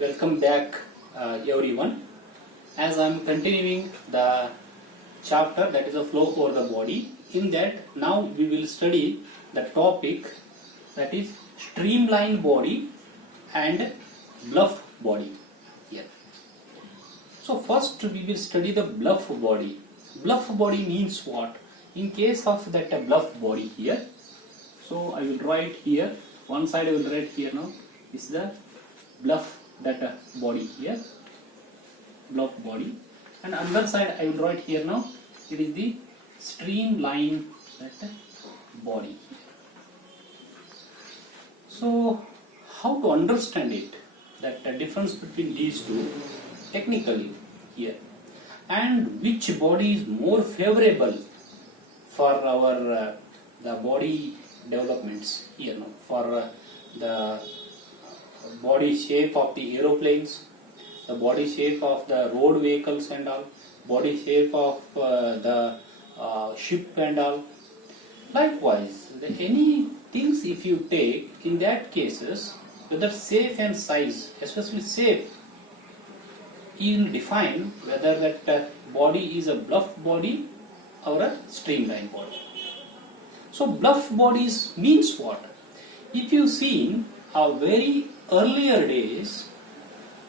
Welcome back, everyone. As I am continuing the chapter that is a flow over the body, in that now we will study the topic that is streamlined body and bluff body here. So first we will study the bluff body. Bluff body means what? In case of that bluff body here, so I will write here, one side I will write here now, is the bluff that body here, bluff body, and another side I will write here now, it is the streamline that body here. So how to understand it, that the difference between these two technically here, and which body is more favorable for our the body developments here now, for the body shape of the aeroplanes, the body shape of the road vehicles and all, body shape of the ship and all. Likewise, any things if you take in that cases, whether shape and size, especially shape, you will define whether that body is a bluff body or a streamlined body. So bluff bodies means what? If you see a very earlier days,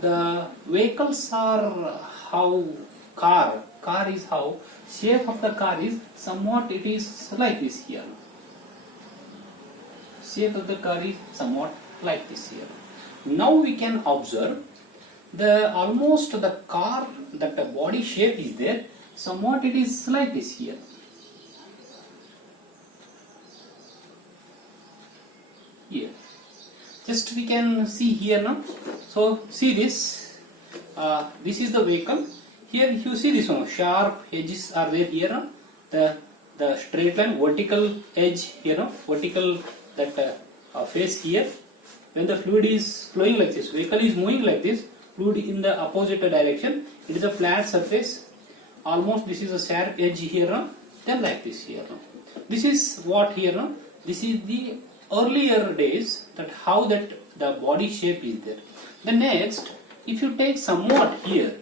the vehicles are how car is how shape of the car is somewhat, it is like this here. Shape of the car is somewhat like this here. Now we can observe the almost the car that the body shape is there, somewhat it is like this here. Here. Just we can see here now. So see this. This is the vehicle. Here you see this one. Sharp edges are there here now. The straight line, vertical edge here now. Vertical that face here. When the fluid is flowing like this, vehicle is moving like this. Fluid in the opposite direction. It is a flat surface. Almost this is a sharp edge here now. Then like this here now. This is what here now. This is the earlier days, that how that the body shape is there. The next, if you take somewhat here,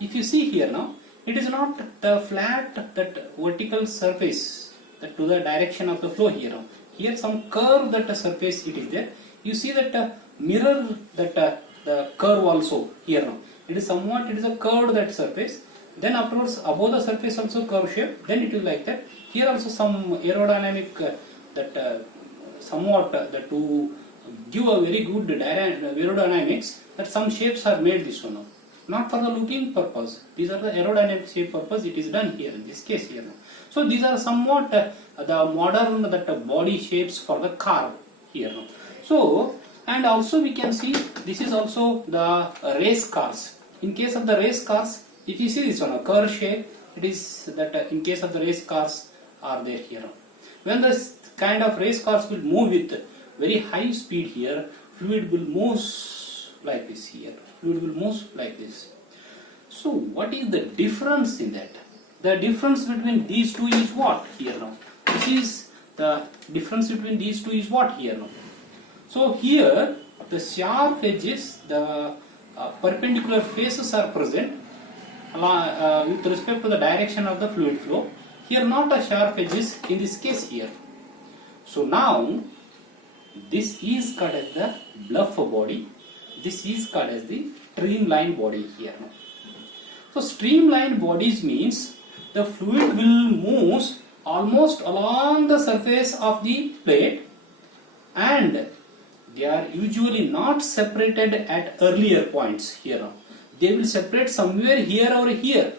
if you see here now, it is not the flat that vertical surface that to the direction of the flow here now. Here some curve that surface it is there. You see that mirror that the curve also here now. It is somewhat, it is a curved that surface. Then afterwards above the surface also curve shape. Then it is like that. Here also some aerodynamic that somewhat to give a very good aerodynamics, that some shapes are made this one now. Not for the looking purpose. These are the aerodynamic shape purpose. It is done here in this case here now. So these are somewhat the modern that body shapes for the car here now. So and also we can see this is also the race cars. In case of the race cars, if you see this one a curve shape, it is that in case of the race cars are there here now. When the kind of race cars will move with very high speed here, fluid will move like this here. Fluid will move like this. So what is the difference in that? The difference between these two is what here now? This is the difference between these two is what here now? So here the sharp edges, the perpendicular faces are present with respect to the direction of the fluid flow. Here not a sharp edges in this case here. So now this is called as the bluff body. This is called as the streamlined body here now. So streamlined bodies means the fluid will move almost along the surface of the plate, and they are usually not separated at earlier points here now. They will separate somewhere here or here.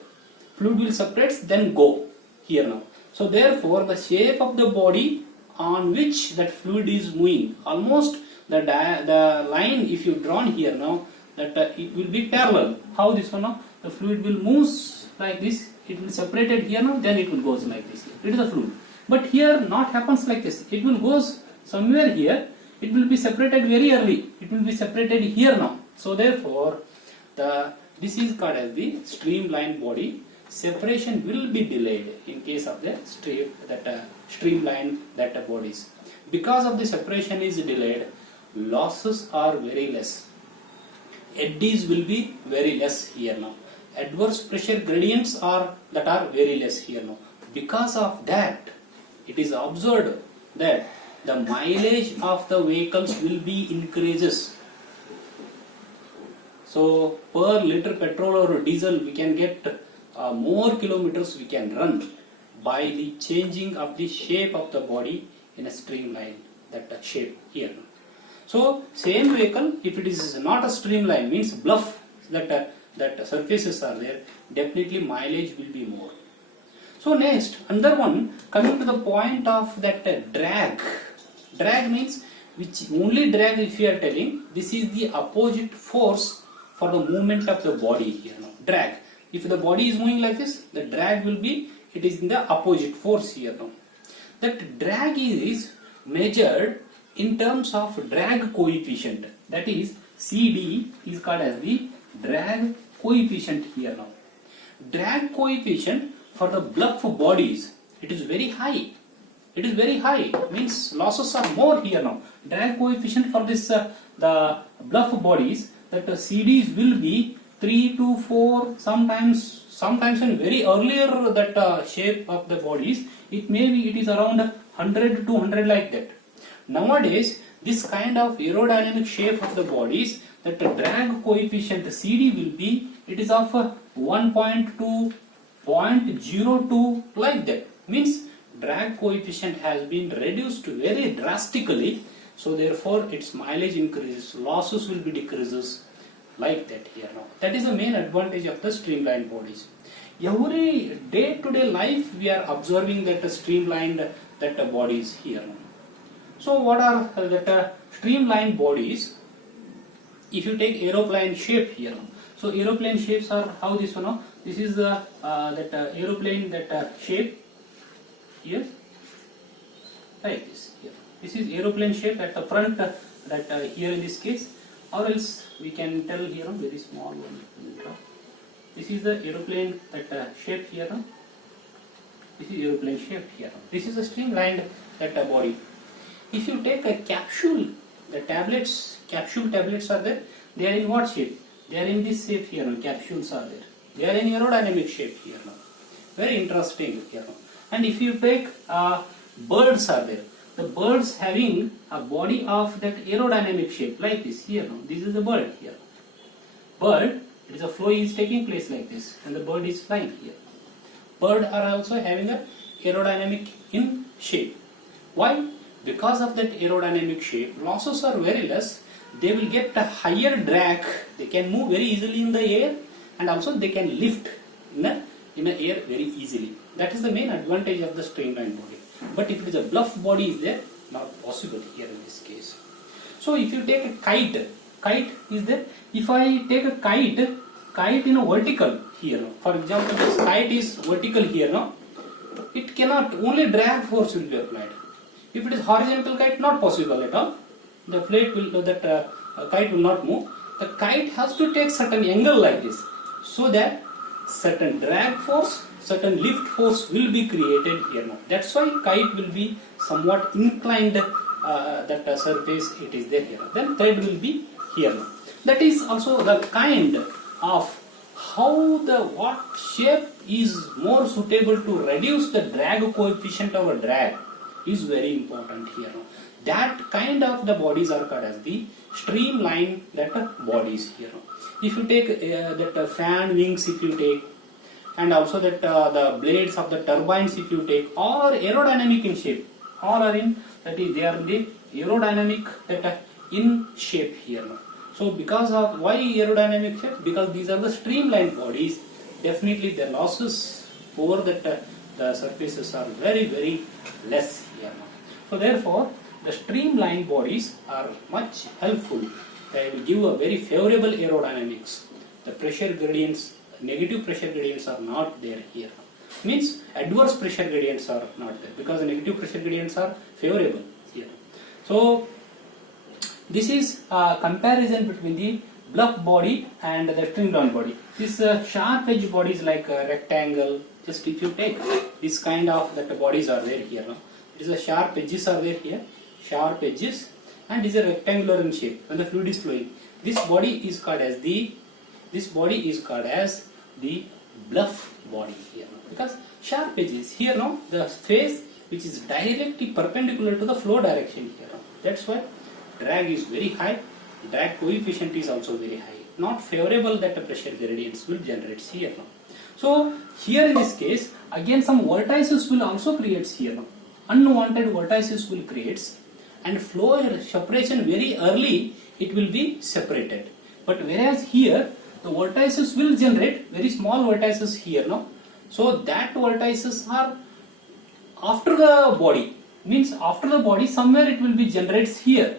Fluid will separate then go here now. So therefore the shape of the body on which that fluid is moving, almost the line if you drawn here now, that it will be parallel. How this one now? The fluid will move like this, it will separate it here now, then it will goes like this. It is a fluid. But here not happens like this. It will goes somewhere here, it will be separated very early. It will be separated here now. So therefore this is called as the streamlined body. Separation will be delayed in case of the streamlined bodies. Because of the separation is delayed, losses are very less. eddies will be very less here now. Adverse pressure gradients are very less here now. Because of that, it is observed that the mileage of the vehicles will be increases. So per liter petrol or diesel we can get more kilometers we can run by the changing of the shape of the body in a streamline, that shape here. So same vehicle, if it is not a streamline, means bluff, that surfaces are there, definitely mileage will be more. So next, another one, coming to the point of that drag. Drag means which only drag, if you are telling, this is the opposite force for the movement of the body here now. Drag. If the body is moving like this, the drag will be, it is in the opposite force here now. That drag is measured in terms of drag coefficient. That is, CD is called as the drag coefficient here now. Drag coefficient for the bluff bodies, it is very high. It is very high, means losses are more here now. Drag coefficient for this the bluff bodies, that CDs will be 3 to 4, sometimes in very earlier that shape of the bodies, it is around 100 to 200 like that. Nowadays, this kind of aerodynamic shape of the bodies, that the drag coefficient CD will be, it is of 1.2, 0.02 like that. Means drag coefficient has been reduced very drastically, so therefore its mileage increases, losses will be decreases like that here now. That is the main advantage of the streamlined bodies. Every day-to-day life we are observing that streamlined bodies here now. So what are that streamlined bodies? If you take aeroplane shape here now. So aeroplane shapes are how this one now. This is the aeroplane shape here, like this here. This is aeroplane shape at the front here in this case, or else we can tell here very small one. This is the aeroplane shape here now. This is aeroplane shape here. This is a streamlined body. If you take a capsule, the capsule tablets are there. They are in what shape? They are in this shape here now. Capsules are there. They are in aerodynamic shape here now. Very interesting here now. And if you take birds are there. The birds having a body of that aerodynamic shape like this here now. This is the bird here. Bird, it is a flow is taking place like this, and the bird is flying here. Bird are also having a aerodynamic in shape. Why? Because of that aerodynamic shape, losses are very less. They will get a higher drag. They can move very easily in the air, and also they can lift in the air very easily. That is the main advantage of the streamlined body. But if it is a bluff body is there, not possible here in this case. So if you take a kite is there. If I take a kite in a vertical here, for example, this kite is vertical here now, it cannot, only drag force will be applied. If it is horizontal kite, not possible at all. The plate will, kite will not move. The kite has to take certain angle like this, so that certain drag force, certain lift force will be created here now. That's why kite will be somewhat inclined that surface it is there here. Then thread will be here now. That is also the kind of how what shape is more suitable to reduce the drag coefficient of a drag is very important here now. That kind of the bodies are called as the streamlined bodies here now. If you take that fan wings, if you take, and also that the blades of the turbines, if you take, all are aerodynamic in shape. All are in, that is, they are in the aerodynamic in shape here now. So because of why aerodynamic shape? Because these are the streamlined bodies. Definitely the losses over that the surfaces are very, very less here now. So therefore, the streamlined bodies are much helpful. They will give a very favorable aerodynamics. The pressure gradients, negative pressure gradients are not there here. Means adverse pressure gradients are not there, because the negative pressure gradients are favorable here. So this is a comparison between the bluff body and the streamlined body. This sharp edge bodies like a rectangle, just if you take this kind of that bodies are there here now. It is a sharp edges are there here, sharp edges, and is a rectangular in shape when the fluid is flowing. this body is called as the bluff body here now, because sharp edges here now, the face which is directly perpendicular to the flow direction here now. That's why drag is very high, drag coefficient is also very high, not favorable that the pressure gradients will generate here now. So here in this case again some vortices will also create here now, unwanted vortices will create, and flow separation very early it will be separated. But whereas here the vortices will generate very small vortices here now, so that vortices are after the body, means after the body somewhere it will be generates here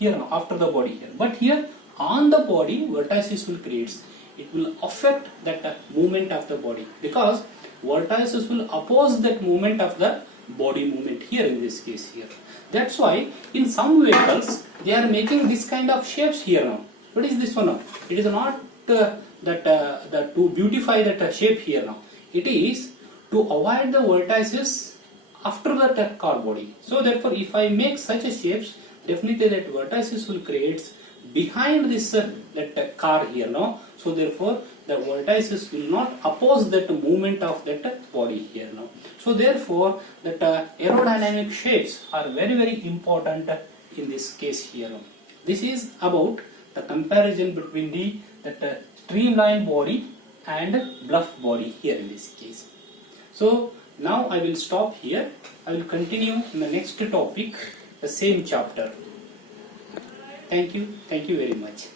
now, after the body here, but here on the body vortices will create, it will affect that movement of the body, because vortices will oppose that movement of the body movement here in this case here. That's why in some vehicles they are making this kind of shapes here now. What is this one now? It is not that to beautify that shape here now. It is to avoid the vortices after the car body. So therefore, if I make such a shapes, definitely that vortices will create behind this that car here now. So therefore, the vortices will not oppose that movement of that body here now. So therefore, that aerodynamic shapes are very very important in this case here now. This is about the comparison between the streamline body and bluff body here in this case. So now I will stop here. I will continue in the next topic, the same chapter. Thank you very much.